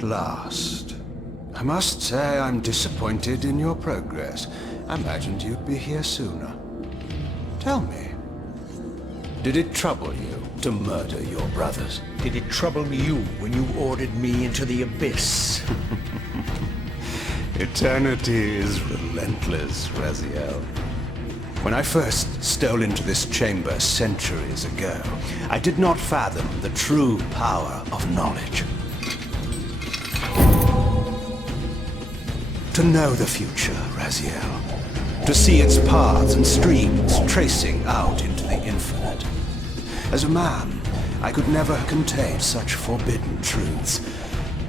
At last. I must say I'm disappointed in your progress. I imagined you'd be here sooner. Tell me, did it trouble you to murder your brothers? Did it trouble you when you ordered me into the abyss? Eternity is relentless, Raziel. When I first stole into this chamber centuries ago, I did not fathom the true power of knowledge. To know the future, Raziel. To see its paths and streams tracing out into the infinite. As a man, I could never contain such forbidden truths.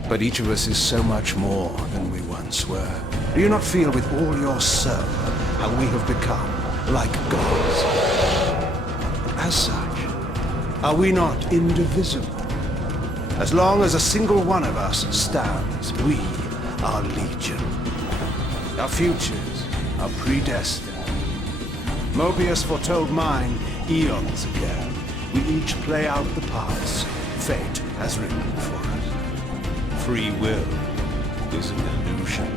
But each of us is so much more than we once were. Do you not feel with all your soul how we have become like gods? As such, are we not indivisible? As long as a single one of us stands, we are legion. Our futures are predestined. Mobius foretold mine eons ago. We each play out the parts fate has written for us. Free will is an illusion.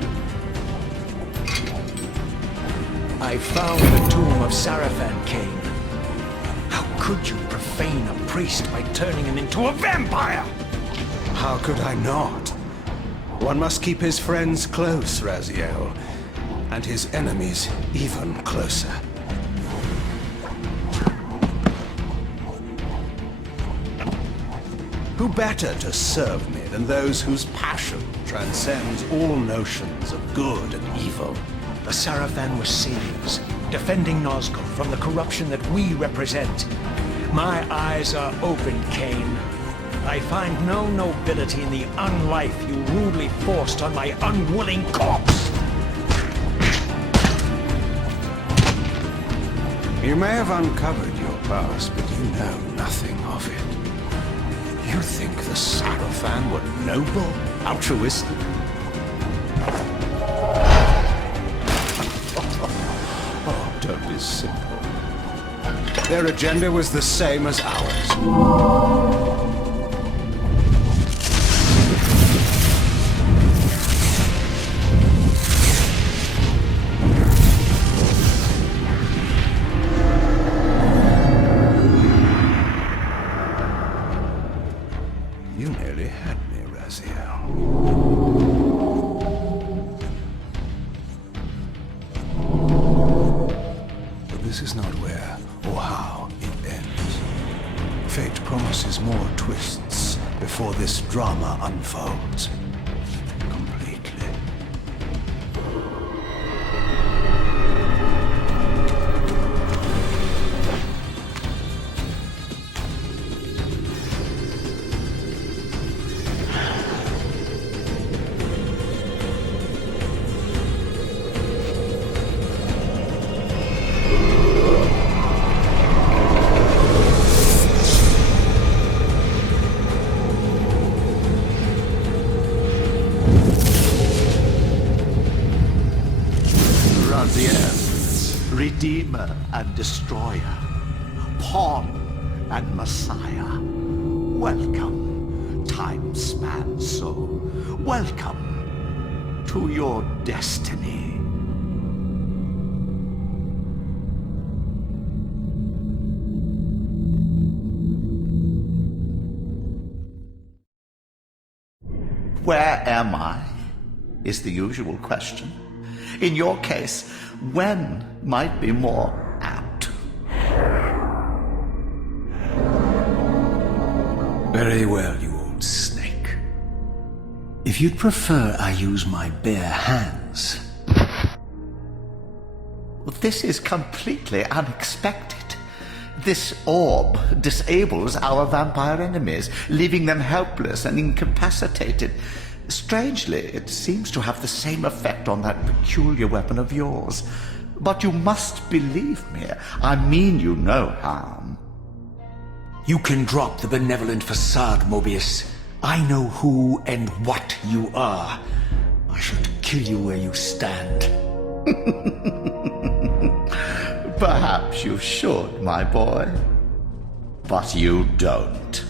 I found the tomb of Sarafan, Kain. How could you profane a priest by turning him into a vampire? How could I not? One must keep his friends close, Raziel, and his enemies even closer. Who better to serve me than those whose passion transcends all notions of good and evil? The Sarafan were saviors, defending Nazgul from the corruption that we represent. My eyes are open, Kain. I find no nobility in the unlife you rudely forced on my unwilling corpse. You may have uncovered your past, but you know nothing of it. You think the Sarafan were noble, altruistic? Oh, don't be simple. Their agenda was the same as ours. You nearly had me, Raziel. But this is not where or how it ends. Fate promises more twists before this drama unfolds completely. Redeemer and Destroyer, Pawn and Messiah. Welcome, time-span soul. Welcome to your destiny. Where am I? Is the usual question. In your case, when might be more apt. Very well, you old snake. If you'd prefer I use my bare hands... This is completely unexpected. This orb disables our vampire enemies, leaving them helpless and incapacitated. Strangely, it seems to have the same effect on that peculiar weapon of yours. But you must believe me. I mean you no harm. You can drop the benevolent facade, Mobius. I know who and what you are. I should kill you where you stand. Perhaps you should, my boy. But you don't.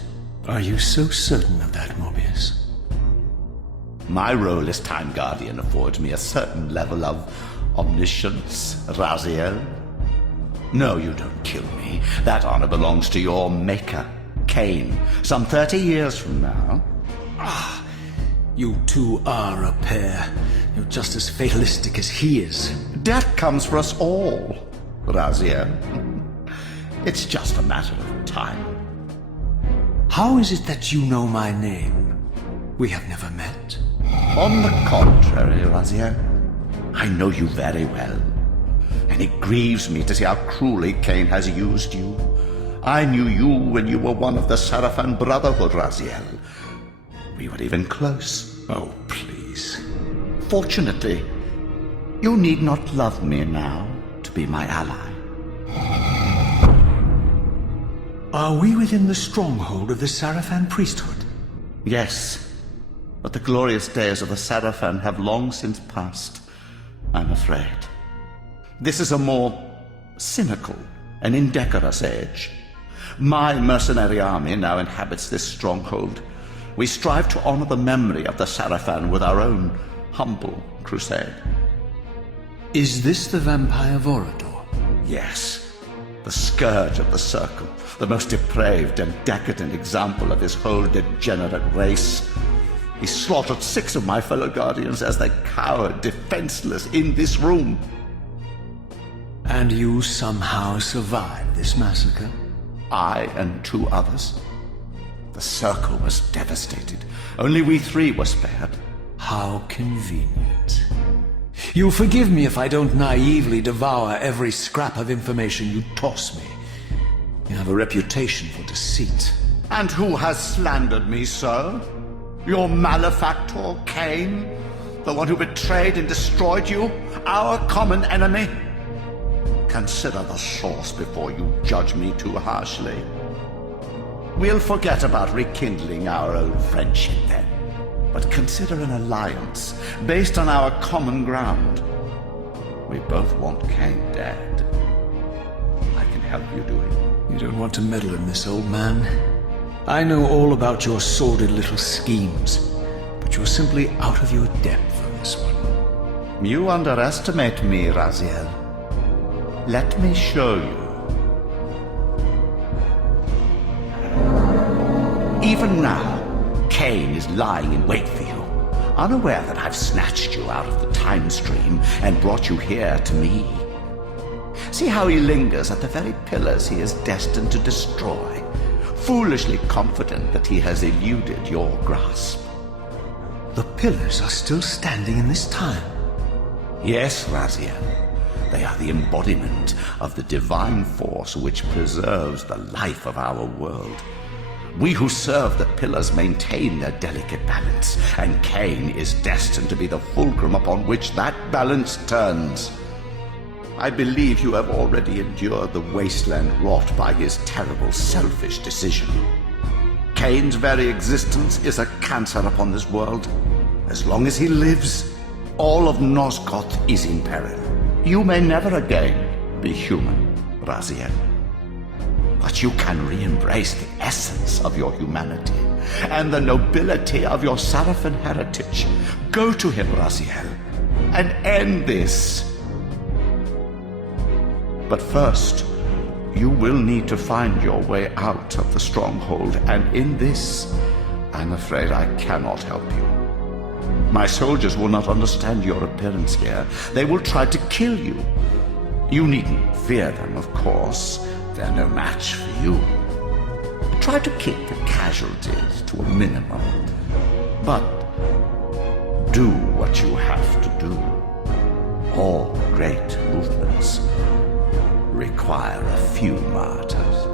Are you so certain of that, Mobius? My role as Time Guardian affords me a certain level of omniscience, Raziel. No, you don't kill me. That honor belongs to your maker, Kain, some 30 years from now. You two are a pair. You're just as fatalistic as he is. Death comes for us all, Raziel. It's just a matter of time. How is it that you know my name? We have never met. On the contrary, Raziel, I know you very well. And it grieves me to see how cruelly Kain has used you. I knew you when you were one of the Sarafan Brotherhood, Raziel. We were even close. Oh, please. Fortunately, you need not love me now to be my ally. Are we within the stronghold of the Sarafan priesthood? Yes, but the glorious days of the Sarafan have long since passed, I'm afraid. This is a more cynical and indecorous age. My mercenary army now inhabits this stronghold. We strive to honor the memory of the Sarafan with our own humble crusade. Is this the vampire Vorador? Yes, the scourge of the Circle, the most depraved and decadent example of his whole degenerate race. He slaughtered 6 of my fellow Guardians as they cowered defenseless in this room. And you somehow survived this massacre? I and 2 others. The Circle was devastated. Only we 3 were spared. How convenient. You'll forgive me if I don't naively devour every scrap of information you toss me. You have a reputation for deceit. And who has slandered me so? Your malefactor, Kain? The one who betrayed and destroyed you? Our common enemy? Consider the source before you judge me too harshly. We'll forget about rekindling our old friendship then. But consider an alliance based on our common ground. We both want Kain dead. I can help you do it. You don't want to meddle in this, old man. I know all about your sordid little schemes, but you're simply out of your depth on this one. You underestimate me, Raziel. Let me show you. Even now, Kain is lying in wait for you, unaware that I've snatched you out of the time stream and brought you here to me. See how he lingers at the very pillars he is destined to destroy, foolishly confident that he has eluded your grasp. The pillars are still standing in this time. Yes, Raziel. They are the embodiment of the divine force which preserves the life of our world. We who serve the pillars maintain their delicate balance, and Kain is destined to be the fulcrum upon which that balance turns. I believe you have already endured the wasteland wrought by his terrible, selfish decision. Kain's very existence is a cancer upon this world. As long as he lives, all of Nosgoth is in peril. You may never again be human, Raziel. But you can re-embrace the essence of your humanity and the nobility of your Sarafan heritage. Go to him, Raziel, and end this. But first, you will need to find your way out of the stronghold, and in this, I'm afraid I cannot help you. My soldiers will not understand your appearance here. They will try to kill you. You needn't fear them, of course. They're no match for you. Try to keep the casualties to a minimum. But do what you have to do. All great movements require a few martyrs.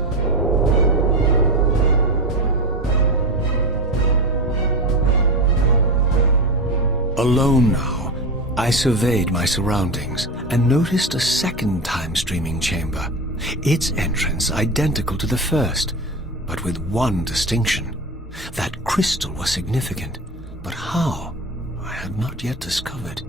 Alone now, I surveyed my surroundings and noticed a second time-streaming chamber. Its entrance identical to the first, but with one distinction. That crystal was significant, but how, I had not yet discovered.